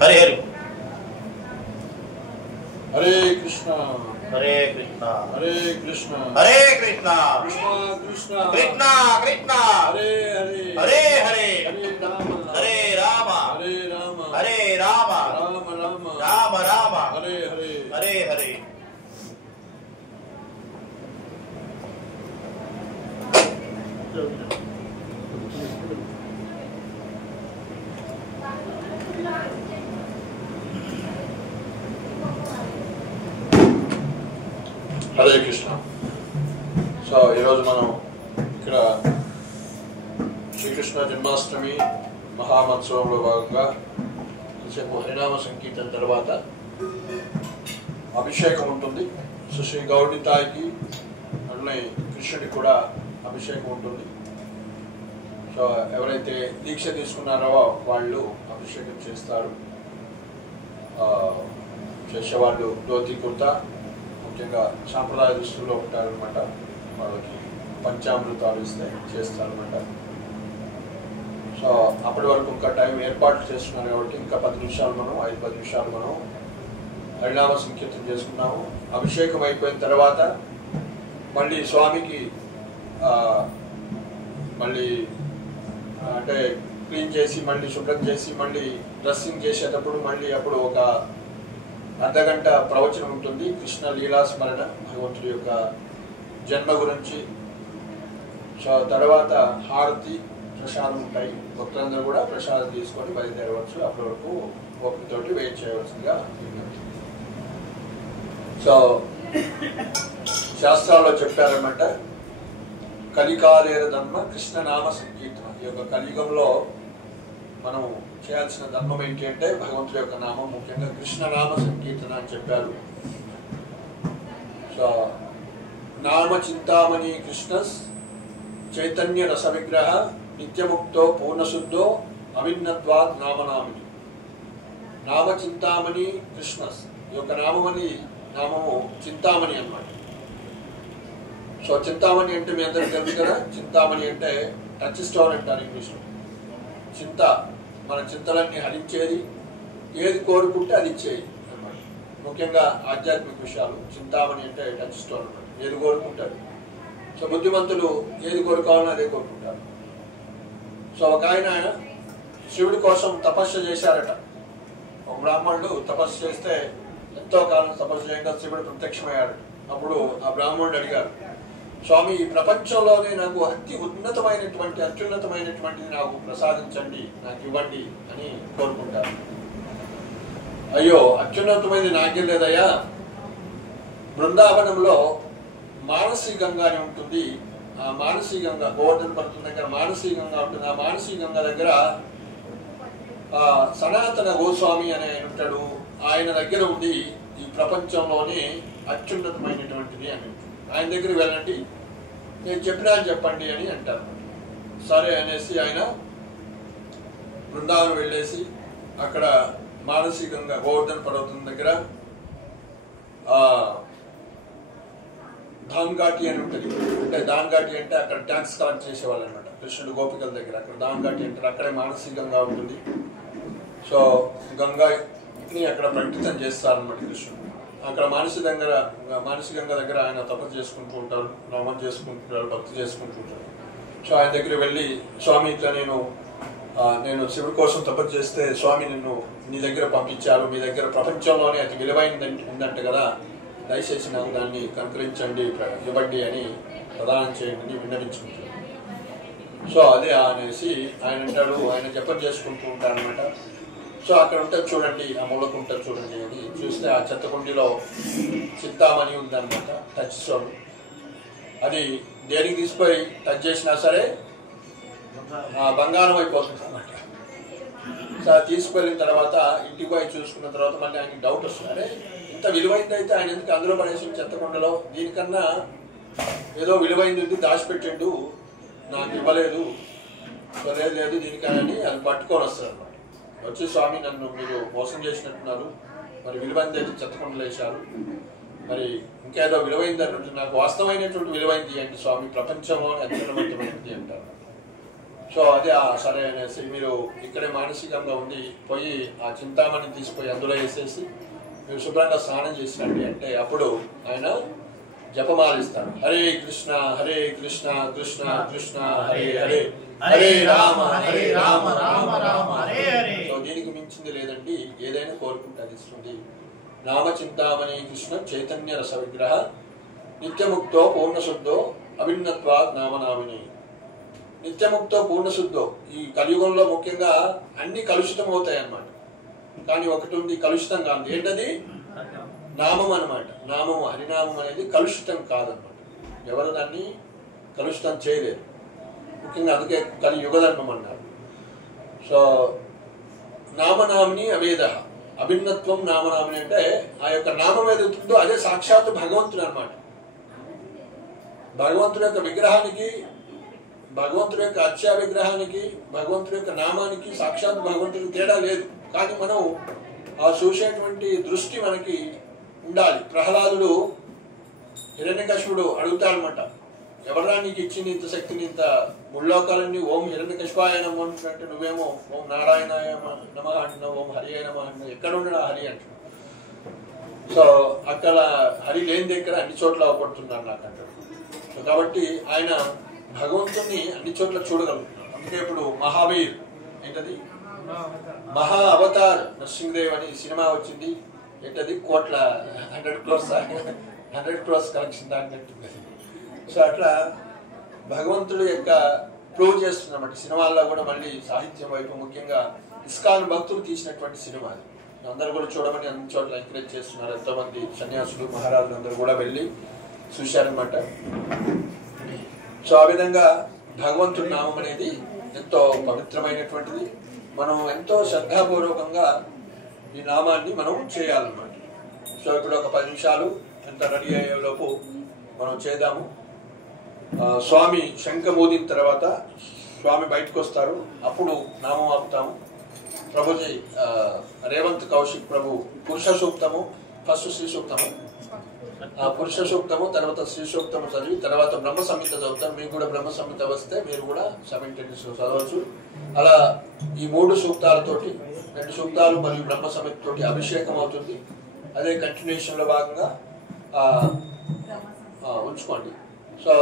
हरे हरे हरे कृष्णा हरे कृष्णा हरे कृष्णा हरे कृष्णा कृष्णा कृष्णा कृष्णा कृष्णा हरे हरे हरे हरे हरे राम हरे राम हरे राम हरे Ram Ram Ram Ram Ram Hare Hare Hare Hare Hare Krishna. So ఈరోజు మనం ఇక్కడ శ్రీకృష్ణ జన్మాష్టమి మహామత్సవంలో భాగంగా కాసేపు హరినామ సంకీర్తన తర్వాత అభిషేకం ఉంటుంది. సో శ్రీ గౌడితాయికి అట్లనే కృష్ణుడికి కూడా అభిషేకం ఉంటుంది. సో ఎవరైతే దీక్ష తీసుకున్నారో వాళ్ళు అభిషేకం చేస్తారు. చేసేవాళ్ళు ధోతి కుర్తా ముఖ్యంగా సాంప్రదాయ దుస్తుల్లో ఉంటారనమాట. వాళ్ళకి పంచామృతాలు ఇస్తే చేస్తారనమాట. సో అప్పటి వరకు ఇంకా టైం ఏర్పాట్లు చేస్తున్నారు కాబట్టి ఇంకా 10 నిమిషాలు మనం 5-10 నిమిషాలు మనం హరినామ సంకీర్తన చేసుకున్నాము. అభిషేకం అయిపోయిన తర్వాత మళ్ళీ స్వామికి మళ్ళీ అంటే క్లీన్ చేసి మళ్ళీ శుభ్రం చేసి మళ్ళీ డ్రెస్సింగ్ చేసేటప్పుడు మళ్ళీ అప్పుడు ఒక అర్ధగంట ప్రవచనం ఉంటుంది. కృష్ణ లీలా స్మరణ, భగవంతుడి యొక్క జన్మ గురించి. సో తర్వాత హారతి, ప్రసాదం ఉంటాయి. భక్తులందరూ కూడా ప్రసాదం తీసుకొని బయలుదేరవచ్చు. అప్పటి వరకు ఓపికతోటి వెయిట్ చేయవలసిందిగా. సో శాస్త్రాల్లో చెప్పారన్నమాట, కలికాలేర ధర్మ కృష్ణనామ సంకీర్తన. ఈ యొక్క కలియుగంలో మనం చేయాల్సిన ధర్మం ఏంటి అంటే భగవంతుడి యొక్క నామం, ముఖ్యంగా కృష్ణనామ సంకీర్తన అని చెప్పారు. సో నామ చింతామణి కృష్ణ చైతన్య రస విగ్రహ నిత్యముక్తో పూర్ణశుద్ధో అవిన్నత్వాత్ నామనామిని. నామ చింతామణి కృష్ణ, ఈ యొక్క నామము చింతామణి అన్నమాట. సో చింతామణి అంటే మీ అందరికి తెలుసు కదా. చింతామణి అంటే టచ్ స్టోన్ అంటారు ఇంగ్లీష్లో. చింత, మన చింతలన్నీ హరించేది, ఏది కోరుకుంటే అది ఇచ్చేది అన్నమాట. ముఖ్యంగా ఆధ్యాత్మిక విషయాలు. చింతామణి అంటే టచ్ స్టోన్ అన్నమాట, ఏది కోరుకుంటారు. సో బుద్ధిమంతులు ఏది కోరుకోవాలని అదే కోరుకుంటారు. సో ఒక ఆయన శివుడి కోసం తపస్సు చేశారట. ఒక బ్రాహ్మణుడు తపస్సు చేస్తే ఎంతో కాలం తపస్సు చేయగా శివుడు ప్రత్యక్షమయ్యాడు. అప్పుడు ఆ బ్రాహ్మణుడు అడిగారు, స్వామి, ఈ ప్రపంచంలోనే నాకు అత్యున్నతమైనటువంటిది నాకు ప్రసాదించండి, నాకు ఇవ్వండి అని కోరుకుంటారు. అయ్యో, అత్యున్నతమైనది నాకేం లేదయ్యా. బృందావనంలో మానసీ గంగా అని ఉంటుంది. ఆ మానసీ గంగా, గోవర్ధన పర్వతం దగ్గర మానసీ గంగా ఉంటుంది. ఆ మానసీ గంగా దగ్గర సనాతన గోస్వామి అనే ఆయన ఉంటాడు. ఆయన దగ్గర ఉంది ఈ ప్రపంచంలోనే అత్యున్నతమైనటువంటిది అని. ఆయన దగ్గరికి వెళ్ళండి, నేను చెప్పినా అని చెప్పండి అని అంటారు. సరే అనేసి ఆయన బృందావనం వెళ్ళేసి అక్కడ మానసికంగా గోవర్ధన పర్వతం దగ్గర ధాన్ఘాటి అని ఉంటుంది. అంటే ధాన్ఘాటి అంటే అక్కడ ట్యాక్స్ కలెక్ట్ చేసేవాళ్ళు అనమాట. కృష్ణుడు గోపికల దగ్గర అక్కడ ధాన్ఘాటి అంటారు. అక్కడే మానసికంగా ఉంటుంది. సో గంగాని అక్కడ ప్రకటితం చేస్తారనమాట కృష్ణుడు. అక్కడ మానసికంగా దగ్గర ఆయన తపస్సు చేసుకుంటూ ఉంటారు, నామం చేసుకుంటుంటారు, భక్తి చేసుకుంటూ ఉంటారు. సో ఆయన దగ్గర వెళ్ళి, స్వామి ఇట్లా నేను శివుడి కోసం తపస్సు చేస్తే స్వామి నిన్ను నీ దగ్గర పంపించారు, మీ దగ్గర ప్రపంచంలోనే అతి విలువైనది ఉందంట కదా, దయచేసి నాకు దాన్ని కనుకరించండి, ఇవ్వండి అని ప్రదానం చేయండి అని విన్నవించుకుంటారు. సో అదే అనేసి ఆయన అంటాడు, ఆయన జపం చేసుకుంటూ ఉంటారనమాట. సో అక్కడ ఉంటుంది చూడండి, ఆ మూలకు ఉంటుంది చూడండి అని చూస్తే ఆ చెత్తకుండిలో చింతామణి ఉందన్నమాట, టచ్ స్టోన్. అది దేనికి తీసుకొని టచ్ చేసినా సరే బంగారం అయిపోతుంది అన్నమాట. సో తీసుకెళ్ళిన తర్వాత ఇంటికి పోయి చూసుకున్న తర్వాత మళ్ళీ ఆయనకి డౌట్ వస్తుంది, అరే ఇంత విలువైంది అయితే ఆయన ఎందుకు అందులో పడేసిన చెత్తకుండలో, దీనికన్నా ఏదో విలువైంది ఉంది దాచిపెట్టిండు, నాకు ఇవ్వలేదు, లేదు దీనికని అది పట్టుకొని వస్తారు అన్నమాట. వచ్చి స్వామి నన్ను మీరు మోసం చేసినట్టున్నారు, మరి విలువైంది అయితే చెత్తకుండలు వేశారు, మరి ఇంకేదో విలువైంది అన్నట్టు నాకు వాస్తవమైనటువంటి విలువైంది అంటే స్వామి ప్రపంచంలో అత్యున్నతమైనది అంటారు. సో అదే సరే అనేసి మీరు ఇక్కడే మానసికంగా ఉండి పోయి ఆ చింతామణిని తీసుకుపోయి అందులో వేసేసి మీరు శుభ్రంగా స్నానం చేసినట్టు అంటే అప్పుడు ఆయన జపమాలిస్తాడు. హరే కృష్ణ కృష్ణ కృష్ణ హరే హరే హరే రామ రామ రామ హరే హరే. సో దీనికి మించింది లేదండి, ఏదైనా కోరుకుంటే అది ఇస్తుంది. నామ చింతామణి కృష్ణ చైతన్య రస విగ్రహ నిత్యముక్తో పూర్ణశుద్ధో అభిన్నత్వాత్ నామనామిని. నిత్యముక్తో పూర్ణశుద్ధో, ఈ కలియుగంలో ముఖ్యంగా అన్ని కలుషితం అవుతాయి అన్నమాట. కానీ ఒకటి ఉంది కలుషితం కాదు, ఏంటది? నామం అన్నమాట. నామం హరినామం అనేది కలుషితం కాదన్నమాట. ఎవరు దాన్ని కలుషితం చేయలేరు. ముఖ్యంగా అందుకే కలియుగధర్మం అన్నారు. సో నామనామిని అవేద, అభిన్నత్వం నామనామిని అంటే ఆ యొక్క నామం ఏదవుతుందో అదే సాక్షాత్ భగవంతుడు అన్నమాట. భగవంతుడి యొక్క విగ్రహానికి, భగవంతుడి యొక్క అర్చా విగ్రహానికి, భగవంతుడి యొక్క నామానికి సాక్షాత్ భగవంతుడికి తేడా లేదు. కానీ మనం ఆ చూసేటువంటి దృష్టి మనకి ఉండాలి. ప్రహ్లాదుడు హిరణ్యకశిపుడు అడుగుతాడనమాట, ఎవరా నీకు ఇచ్చింది ఇంత శక్తిని, ఇంత ముల్లోకాలన్నీ ఓం హిరణ్యకశిపాయ నమః అంటే నువ్వేమో ఓం నారాయణాయ నమః అంటున్నావు, ఓం హరి అయ నమః అంటున్నావు. ఎక్కడ ఉండడు హరి అంటున్నావు. సో అక్కడ హరి లేని దగ్గర అన్ని చోట్ల అవపడుతున్నారు నాకు అంటాడు. సో కాబట్టి ఆయన భగవంతుని అన్ని చోట్ల చూడగలుగుతున్నాడు. అందుకే ఇప్పుడు మహావీర్ ఏంటది, మహా అవతార్ నరసింహదేవ్ అని సినిమా వచ్చింది. ఏంటది 100 crores కలెక్షన్ దాటినట్టుంది. సో అట్లా భగవంతుడు యొక్క ప్రూవ్ చేస్తున్నమాట. సినిమాల్లో కూడా మళ్ళీ సాహిత్యం వైపు ముఖ్యంగా ఇస్కాన్ భక్తులు తీసినటువంటి సినిమా అది. అందరూ కూడా చూడమని అన్ని చోట్ల ఎంకరేజ్ చేస్తున్నారు. ఎంతోమంది సన్యాసులు మహారాజులు అందరూ కూడా వెళ్ళి చూశారనమాట. సో ఆ విధంగా భగవంతుడి నామం అనేది ఎంతో పవిత్రమైనటువంటిది. మనం ఎంతో శ్రద్ధాపూర్వకంగా ఈ నామాన్ని మనం చేయాలన్నమాట. సో ఇప్పుడు ఒక 10 నిమిషాలు ఎంత రెడీ అయ్యేలోపు మనం చేద్దాము. స్వామి శంఖ మోదిన తర్వాత స్వామి బయటకు వస్తారు, అప్పుడు నామం ఆపుతాము. ప్రభుజీ రేవంత్ కౌశిక్ ప్రభు పురుష సూక్తము, ఫస్ట్ శ్రీ సూక్తము, పురుష సూక్తము, తర్వాత శ్రీ సూక్తము చదివి తర్వాత బ్రహ్మ సంహిత చదువుతారు. మీకు కూడా బ్రహ్మ సంహిత వస్తే మీరు కూడా 7 చదవచ్చు. అలా ఈ 3 సూక్తాలతోటి 2 సూక్తాలు మరియు బ్రహ్మ సంహిత తోటి అభిషేకం అవుతుంది. అదే కంటిన్యూషన్ లో భాగంగా ఉంచుకోండి. సో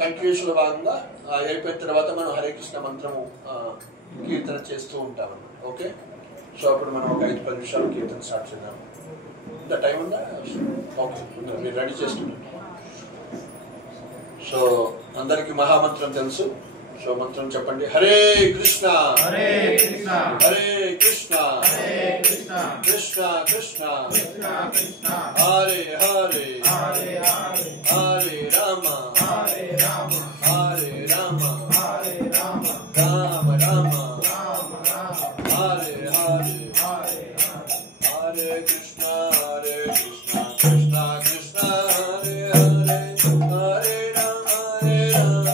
కంటిన్యూషన్ లో భాగంగా అయిపోయిన తర్వాత మనం హరే కృష్ణ మంత్రము కీర్తన చేస్తూ ఉంటామన్నమాట. ఓకే, సో అప్పుడు మనం ఒక 5-10 నిమిషాలు కీర్తన స్టార్ట్ చేద్దాం. ఇంత టైం ఉందా? ఓకే, మీరు రెడీ చేస్తున్నారు. సో అందరికి మహామంత్రం తెలుసు. సో మంత్రం చెప్పండి. హరే కృష్ణ హరే కృష్ణ హరే కృష్ణ హరే కృష్ణ కృష్ణ కృష్ణ కృష్ణ కృష్ణ హరే హరే హరే హరే హరే రామ హరే రామ హరే రామ హరే రామ రామ రామ రామ రామ హరే హరే హరే హరే కృష్ణ కృష్ణ కృష్ణ హరే హరే హరే రామ హరే రామ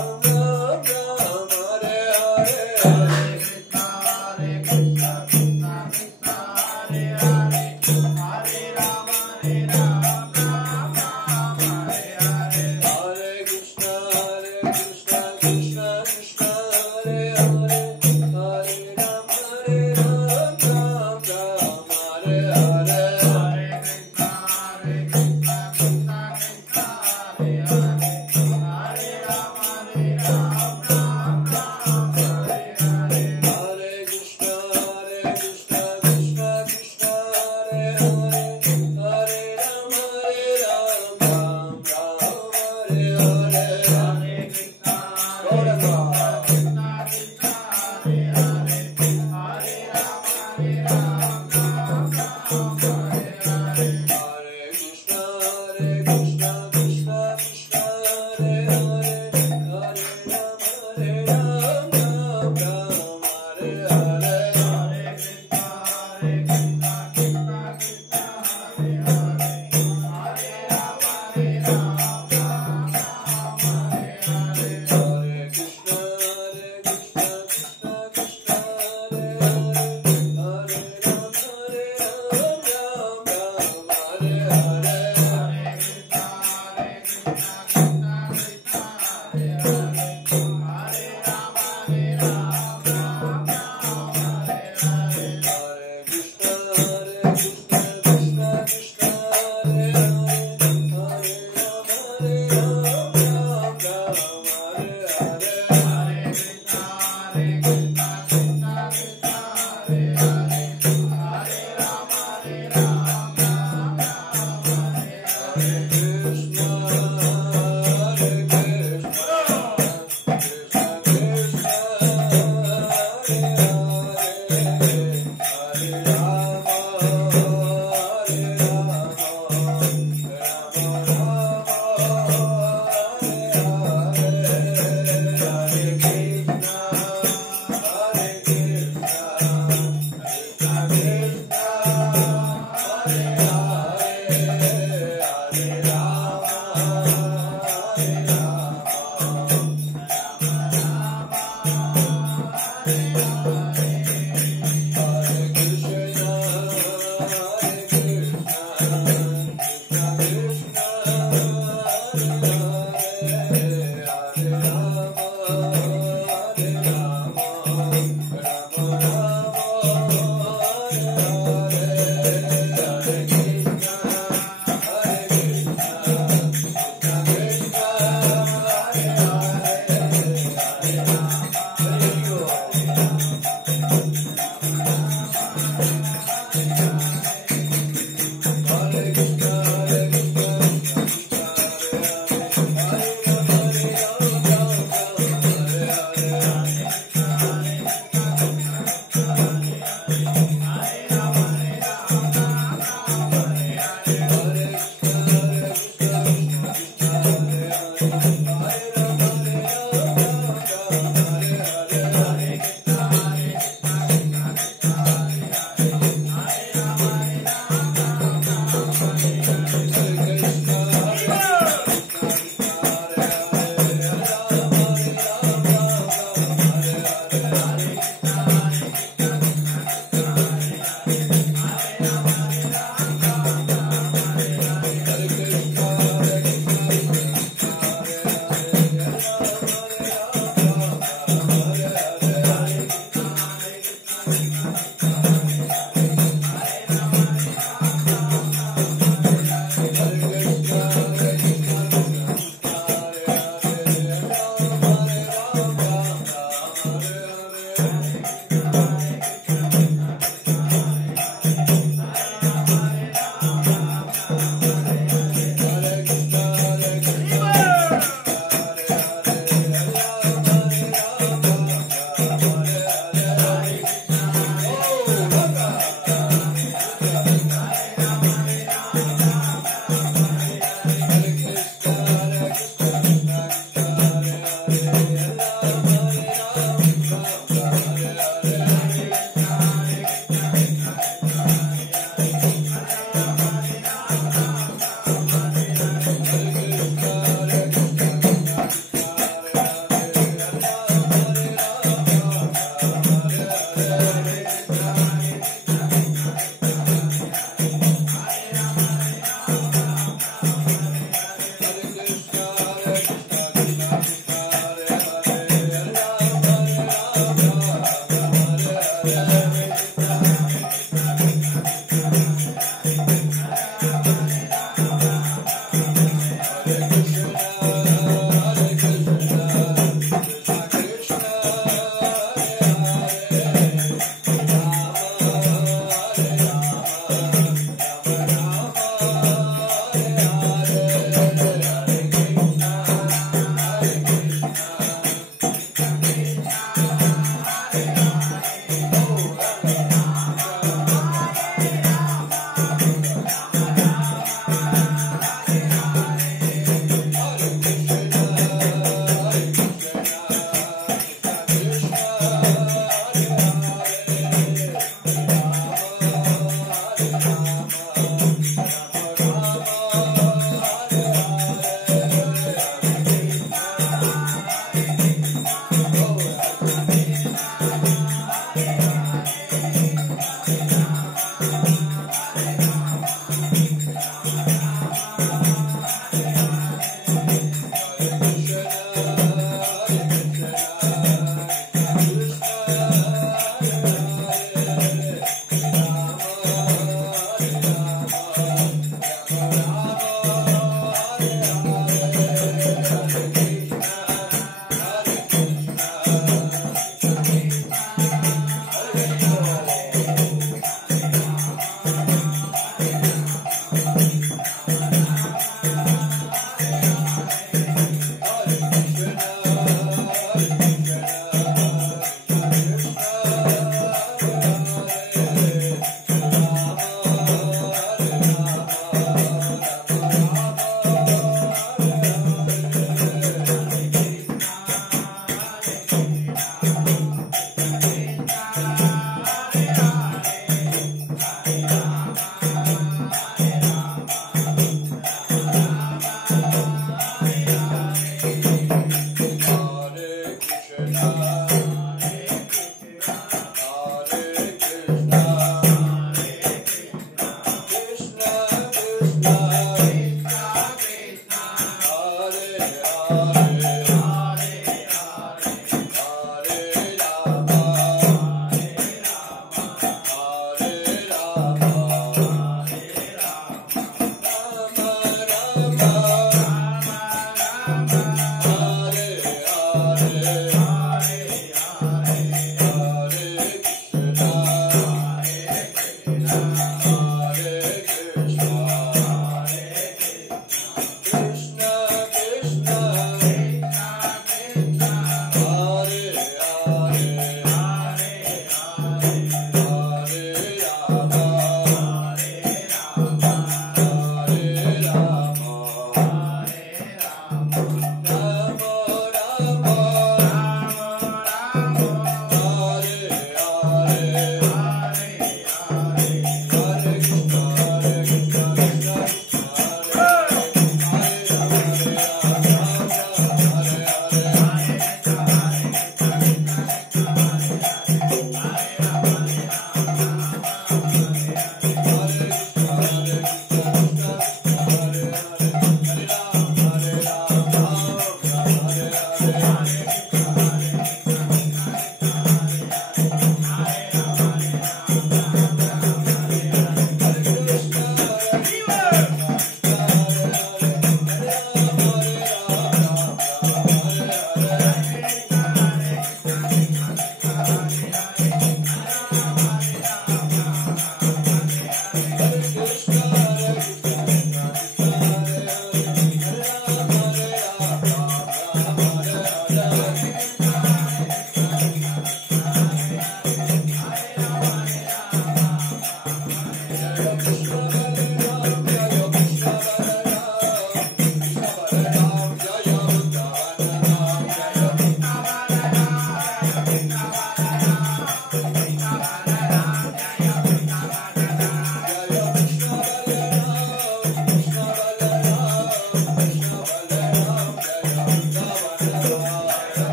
Hare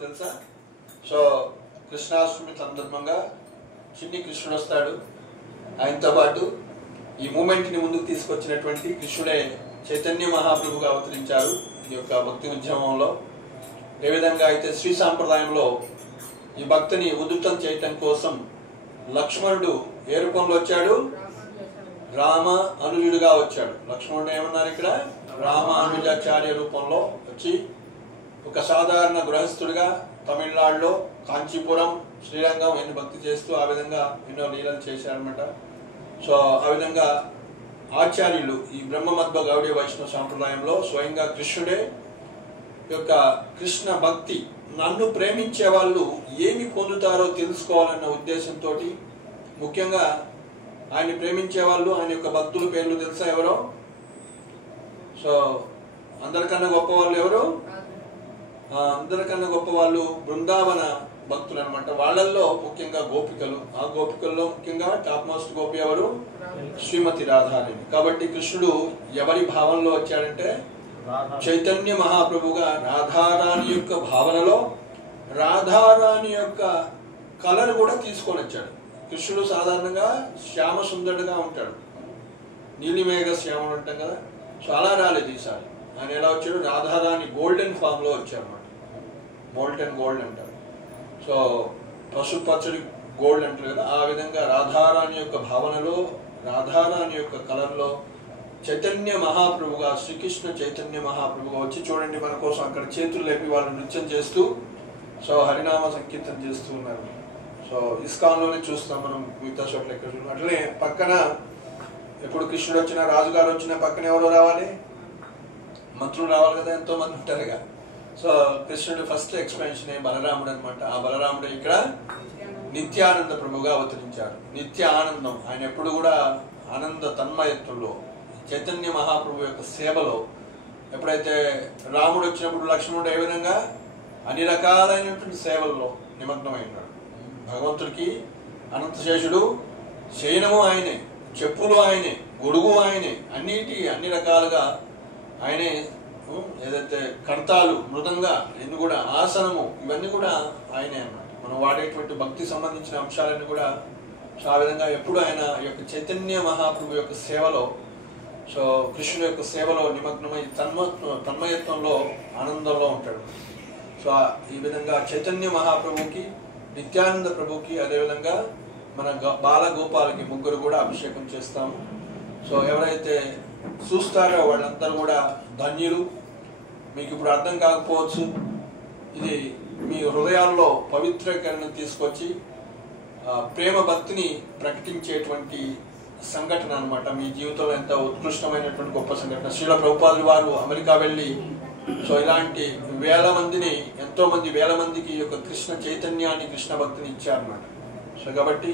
తెలుసా? సో కృష్ణాష్టమి సందర్భంగా చిన్ని కృష్ణుడు వస్తాడు. ఆయనతో పాటు ఈ మూమెంట్ని ముందుకు తీసుకొచ్చినటువంటి కృష్ణుడే చైతన్య మహాప్రభుగా అవతరించారు ఈ యొక్క భక్తి ఉద్యమంలో. ఏ విధంగా అయితే శ్రీ సాంప్రదాయంలో ఈ భక్తిని ఉధృతం చేయటం కోసం లక్ష్మణుడు ఏ రూపంలో వచ్చాడు? రామ అనుజుడుగా వచ్చాడు. లక్ష్మణుడు ఏమన్నారు ఇక్కడ? రామ అనుజాచార్య రూపంలో వచ్చి ఒక సాధారణ గృహస్థుడిగా తమిళనాడులో కాంచీపురం, శ్రీరంగం ఎన్ని భక్తి చేస్తూ ఆ విధంగా ఎన్నో లీలలు చేశారనమాట. సో ఆ విధంగా ఆచార్యులు ఈ బ్రహ్మమధ్వ గౌడీయ వైష్ణవ సాంప్రదాయంలో స్వయంగా కృష్ణుడే యొక్క కృష్ణ భక్తి, నన్ను ప్రేమించే వాళ్ళు ఏమి పొందుతారో తెలుసుకోవాలన్న ఉద్దేశంతో ముఖ్యంగా ఆయన ప్రేమించే వాళ్ళు ఆయన యొక్క భక్తుల పేర్లు తెలుసా ఎవరో? సో అందరికన్నా గొప్ప వాళ్ళు ఎవరు? అందరికన్నా గొప్ప వాళ్ళు బృందావన భక్తులు అనమాట. వాళ్ళల్లో ముఖ్యంగా గోపికలు. ఆ గోపికల్లో ముఖ్యంగా టాప్ మోస్ట్ గోపి ఎవరు? శ్రీమతి రాధారాణి. కాబట్టి కృష్ణుడు ఎవరి భావనలో వచ్చాడంటే చైతన్య మహాప్రభుగా రాధారాణి యొక్క భావనలో రాధారాణి యొక్క కలర్ కూడా తీసుకొని వచ్చాడు. కృష్ణుడు సాధారణంగా శ్యామ సుందరుడుగా ఉంటాడు, నీలిమేఘ శ్యాముడు అంటాం కదా. సో అలా రాలేదు ఈసారి. ఆయన ఎలా వచ్చాడు? రాధారాణి గోల్డెన్ ఫామ్ లో వచ్చాడు అనమాట. మోల్టెన్ గోల్డ్ అంటారు. సో పసుపచ్చడి గోల్డ్ అంటారు కదా, ఆ విధంగా రాధారాణి యొక్క భావనలో రాధారాణి యొక్క కలర్లో చైతన్య మహాప్రభుగా, శ్రీకృష్ణ చైతన్య మహాప్రభుగా వచ్చి చూడండి మన కోసం అక్కడ చేతులు లేపి వాళ్ళు నృత్యం చేస్తూ సో హరినామ సంకీర్తన చేస్తూ ఉన్నారు. సో ఇస్కాన్లోనే చూస్తాం మనం, మిగతా చోట్ల ఎక్కడ చూస్తాం. అట్లనే పక్కన ఎప్పుడు కృష్ణుడు వచ్చినా, రాజుగారు వచ్చినా పక్కన ఎవరో రావాలి? మంత్రులు రావాలి కదా, ఎంతో మంది ఉంటారుగా. సో కృష్ణుడు ఫస్ట్ ఎక్స్పెన్షన్ బలరాముడు అనమాట. ఆ బలరాముడు ఇక్కడ నిత్యానంద ప్రభుగా అవతరించారు. నిత్య ఆనందం, ఆయన ఎప్పుడు కూడా ఆనంద తన్మయత్వంలో చైతన్య మహాప్రభు యొక్క సేవలో. ఎప్పుడైతే రాముడు వచ్చినప్పుడు లక్ష్మణుడు ఏ విధంగా అన్ని రకాలైనటువంటి సేవల్లో నిమగ్నమైనాడు. భగవంతుడికి అనంతశేషుడు శయనము ఆయనే, చెప్పులు ఆయనే, గొడుగు ఆయనే, అన్ని రకాలుగా ఆయనే. ఏదైతే కర్తాలు, మృదంగా, ఇన్ని కూడా ఆసనము, ఇవన్నీ కూడా ఆయనే అన్నమాట. మనం వాడేటువంటి భక్తి సంబంధించిన అంశాలన్నీ కూడా సో ఆ విధంగా ఎప్పుడు ఆయన యొక్క చైతన్య మహాప్రభు యొక్క సేవలో, సో కృష్ణుడు యొక్క సేవలో నిమగ్నమై తన్మయత్వంలో ఆనందంలో ఉంటాడు. సో ఈ విధంగా చైతన్య మహాప్రభుకి, నిత్యానంద ప్రభుకి, అదేవిధంగా మన బాలగోపాలకి ముగ్గురు కూడా అభిషేకం చేస్తాము. సో ఎవరైతే చూస్తారో వాళ్ళందరూ కూడా ధన్యులు. మీకు ఇప్పుడు అర్థం కాకపోవచ్చు, ఇది మీ హృదయాల్లో పవిత్రీకరణ తీసుకొచ్చి ప్రేమ భక్తిని ప్రకటించేటువంటి సంఘటన అనమాట. మీ జీవితంలో ఎంత ఉత్కృష్టమైనటువంటి గొప్ప సంఘటన. శ్రీల ప్రభుపాదులు వారు అమెరికా వెళ్ళి సో ఇలాంటి వేల మందికి యొక్క కృష్ణ చైతన్యాన్ని, కృష్ణ భక్తిని ఇచ్చారన్నమాట. సో కాబట్టి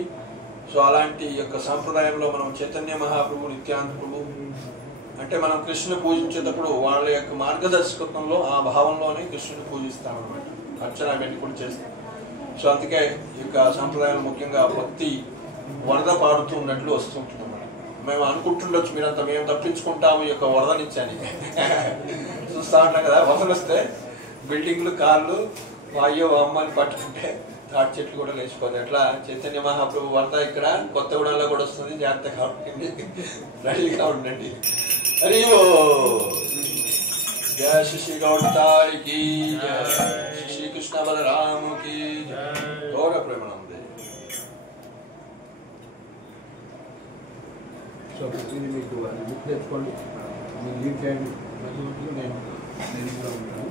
సో అలాంటి యొక్క సాంప్రదాయంలో మనం చైతన్య మహాప్రభు, నిత్యానంద ప్రభు అంటే మనం కృష్ణుని పూజించేటప్పుడు వాళ్ళ యొక్క మార్గదర్శకత్వంలో, ఆ భావంలోనే కృష్ణుని పూజిస్తామన్నమాట. అర్చన అవన్నీ కూడా చేస్తాం. సో అందుకే ఈ యొక్క సాంప్రదాయాలు ముఖ్యంగా భక్తి వరద పాడుతూ ఉన్నట్లు వస్తుంటుంది అన్నమాట. మేము అనుకుంటుండొచ్చు మీరంతా మేము తప్పించుకుంటాము ఈ యొక్క వరదనిచ్చని. చూస్తా ఉంటాం కదా, వరదలు వస్తే బిల్డింగ్లు, కార్లు వాయో అమ్మని పట్టుకుంటే తాటి చెట్లు కూడా లేచిపోతాయి. అట్లా చైతన్య మహాప్రభు వరద ఇక్కడ కొత్తగూడెంలో కూడా వస్తుంది. జాగ్రత్తగా ఉండండి, రెడీగా ఉండండి. హరి ఓ జయ శ్రీ గౌడతాయికి, శ్రీకృష్ణ బలరాముకి గౌర ప్రేమానందే. సో ఇది మీకు బుక్ తెచ్చుకోండి, మీరు లీడ్ చేయండి. నేను కూడా ఉంటాను.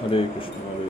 హరే కృష్ణ.